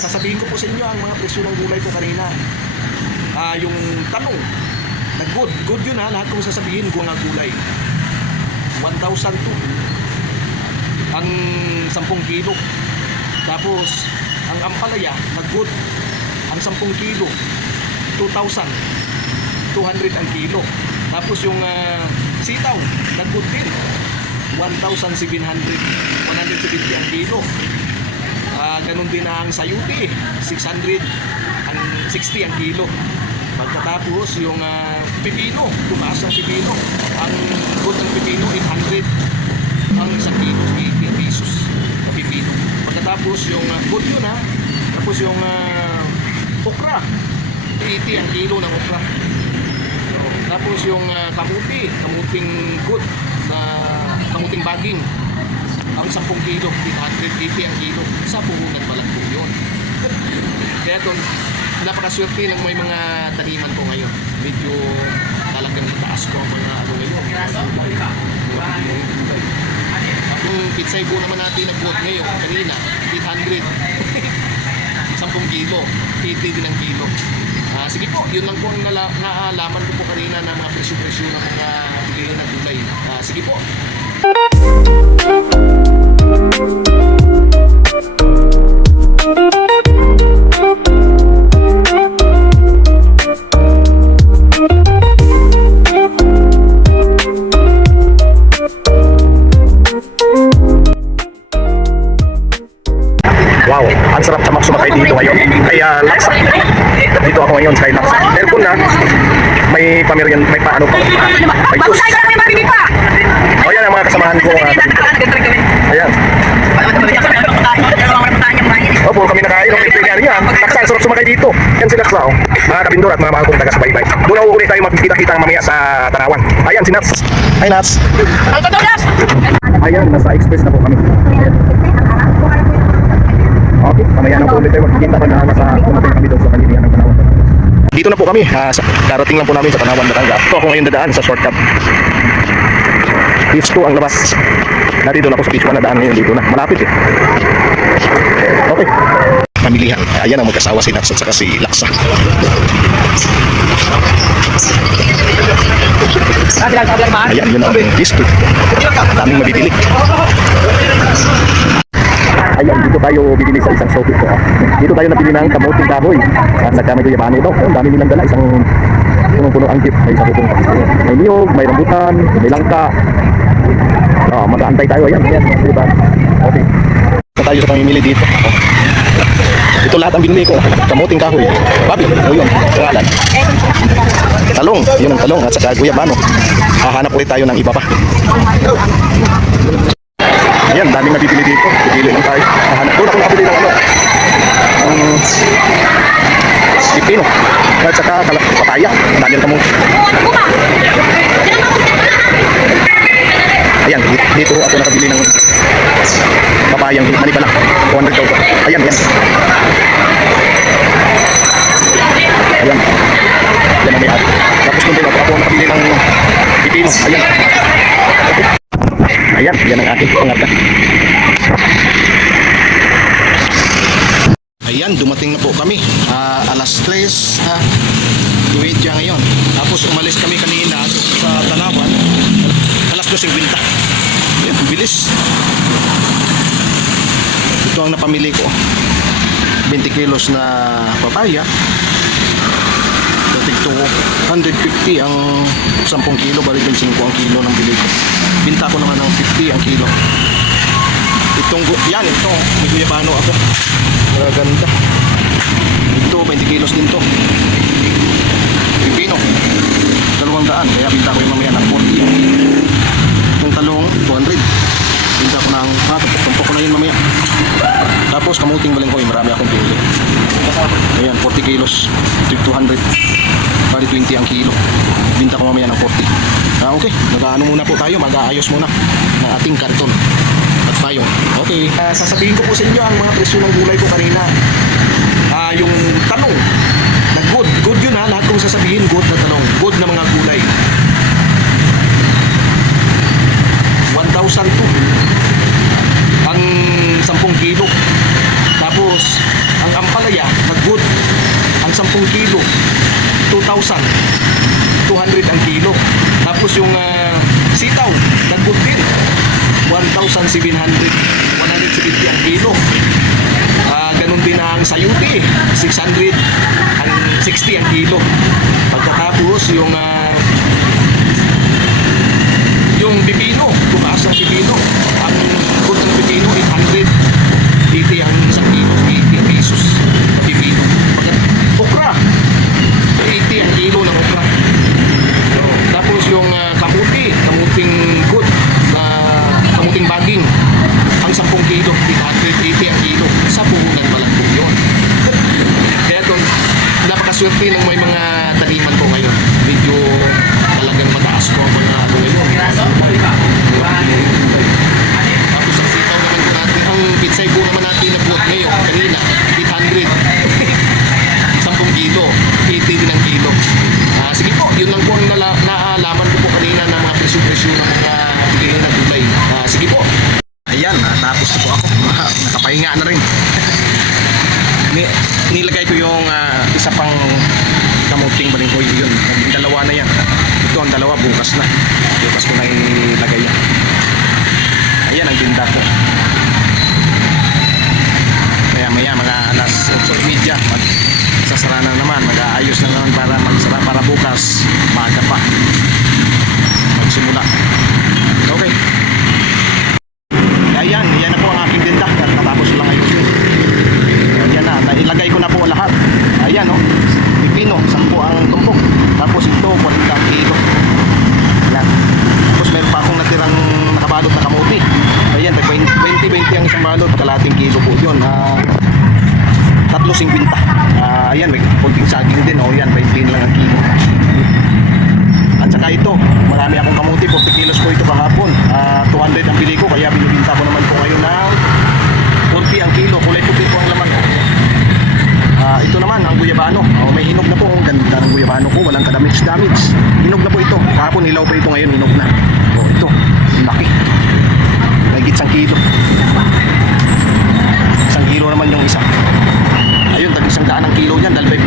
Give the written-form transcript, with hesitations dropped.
Sasabihin ko po sa inyo ang mga presyo ng gulay ko kanina. Yung tanong, good yun ha, lahat kong sasabihin ko nga gulay. 1,000 to ang 10 kilo. Tapos, ang ampalaya, good, ang 10 kilo, 2,200 ang kilo. Tapos yung sitaw, good din, 1,700, 170 ang kilo. Ganun din ang sayuti, 600 ang 60 ang kilo. Pagkatapos yung pipino, tumaas ang pipino. Ang good ng pipino 800 ang 1 kilo, 80 pesos na pipino. Pagkatapos yung good yun ha. Tapos yung okra, 80 ang kilo ng okra. Tapos yung kamuting good na kamuting baging, ang 10 kilo, 880 ang kilo. Sa puhunan pa lang po yun. Kaya doon, napakaswerte ng may mga taniman ko ngayon. Medyo talagang mataas ko ang mga ano ngayon. Ang pitsay po naman natin nag-bot ngayon, kanina, 800. 10 kilo, 80 din ang kilo. Sige po, yun lang po ang naalaman ko po kanina ng mga presyo-presyo ng mga bilihin ng gulay. Sige po. Wow, ang sarap sa sumakay dito ngayon. Kaya laksa. Dito ako ngayon sa laksa. Aircon na. May pamiryan, may paano pa. May juice. O yan ang mga kasamahan ko. Ayan. Opo, kami nakain. Okay, kaya yan. Laksa, ang sarap sumakay dito. Yan si Laksa. Oh. Mga kabindor at mga mahal kong taga-subaybay. Doon ako ulit tayo magkita-kita mamaya sa Tanawan. Ayan si Nats. Hi Nats. Ayan, nasa express na po kami. Okay, mamaya na po ulit tayo magkikita pa na nasa pumatay kami doon sa Kalilian ng Tanawan. Dito na po kami, karating lang po namin sa Tanawan, Batangas. Ito ako ngayon dadaan sa shortcut. Phase 2 ang labas. Dati doon ako sa Phase 1 na daan ngayon dito na. Malapit eh. Okay. Pamilihan. Ayan ang magkasawa si Nats at saka si Laksa. Ayan, yun ang Phase 2. Daming mabibili. Ayan, dito tayo bibili sa isang shopee ko. Dito tayo nabili ng kamuting kahoy. At saka may guyabano ito. Ang dami nilang dala. Isang puno ang jeep. May isang pupong. May niyog, may rambutan, may langka. Mag-aantay tayo. Ayan, ayan. Diba? Okay. Ito tayo sa pamimili dito. Ito lahat ang binili ko. Kamuting kahoy. Babi. O yun. Pangalan. Talong. Yun ang talong. At saka guyabano. Hahanap ulit tayo ng iba pa. Ayan, daming nabibili dito. Pipili lang tayo. Doon ako nakabili ng ano. Pipino. At saka papaya. Dami ang kamuti. Ayan, dito ako nakabili ng papayang mani pa lang. 200 daw. Ayan, ayan. Ayan. Ayan ang may at. Tapos kung din ako nakabili ng pipino. Ayan. Ayan, yan ang aking pangalan. Ayan, dumating na po kami. Alas 3, Duwidya ngayon. Tapos umalis kami kanina sa Tanawan. Alas 2:50. Ayan, bilis. Ito ang napamili ko. 20 kilos na papaya. Dating to 150 ang 10 kilo, balik 25 ang kilo ng bili ko. Binta ko naman ng 50 ang kilo. Itong, yan, ito, may guyabano ako. Ganda. Ito, 20 kilos din to. Pipino. 200, kaya binta ko yung mamaya ng 40. Yung talong, 200. Binta ko ng, tumpok ko na yun mamaya. Tapos kamuting balenghoy, marami akong pili. Ayan, 40 kilos, 200. Bali 20 ang kilo. Binta ko mamaya ng 40. Okay, mag-ano muna po tayo, mag-aayos muna ng ating karton at payong. Okay, Sasabihin ko po sa inyo ang mga presyo ng gulay ko kanina. Yung tanong, good yun ha, lahat kong sasabihin, good na tanong, good na mga gulay. 1,000 to ang 10 kilo. Tapos ang 2,200 ang kilo. Tapos yung sitaw, nag-good din. 1,700, 170 ang kilo. Ganun din ang sayuti, 600 ang 60 ang kilo. Pagkatapos yung pipino, tumaas ng pipino. Ang good ng pipino, 800. 80 ang isang kilo, 80 pesos na pipino. Okra, 80 ang kilo ng okra. So, tapos yung kamuting good, kamuting baging, ang 10 kilo, 880 ang kilo. Sa puhunan pa lang po yun. Kaya doon, napakaswerte ng may mga taniman po ngayon. Medyo talagang mataas po ang mga ngayon. Tapos ang sitaw naman po natin, ang pitsay po naman natin na buhat ngayon, kanina, 800. 10 kilo, 80 din ang kilo. Sige po, yun lang po ang naalaman ko po kanina ng mga presyo-presyo ng mga bilihin na gulay. Sige po. Ayan, tapos na po ako. Nakapahinga na rin. Nilagay ko yung isa pang kamuting balinghoy yun. Dalawa na yan. Ito ang dalawa, bukas na. Bukas ko na ilagay yan. Ayan ang tinda ko. Maya mga alas 8:30 magsasara na naman, mag-aayos na naman para magsara para bukas maaga pa magsimula. Okay. Ayan na po ang aking tinda. Natapos lang ngayon. Ayan na, ilagay ko na po lahat. Ayan o, pipino, 10 ang tumpok. Tapos ito, 40 ang kilo. Ayan. Tapos meron pa akong natirang nakabalot na kamuti. Ayan, 20 ang isang balot, kalating kilo po yun. 3.50. Ayan, may konting saging din. O yan, 20 lang ang kilo. At saka ito, marami akong kamuti, 40 kilos po ito kahapon. 200 ang bili ko, kaya binibinta ko naman po ngayon ng 40 ang kilo. Kulay puti po ang laman ko. Ito naman, ang guyabano. May hinog na po. Ang ganda ng guyabano ko, walang kadamage-damage. Hinog na po ito. Kahapon hilaw pa ito, ngayon hinog na. Ito, laki. Mahigit 1 kilo. 1 kilo naman yung isa. Ayun, tag 100 ang kilo niyan dahil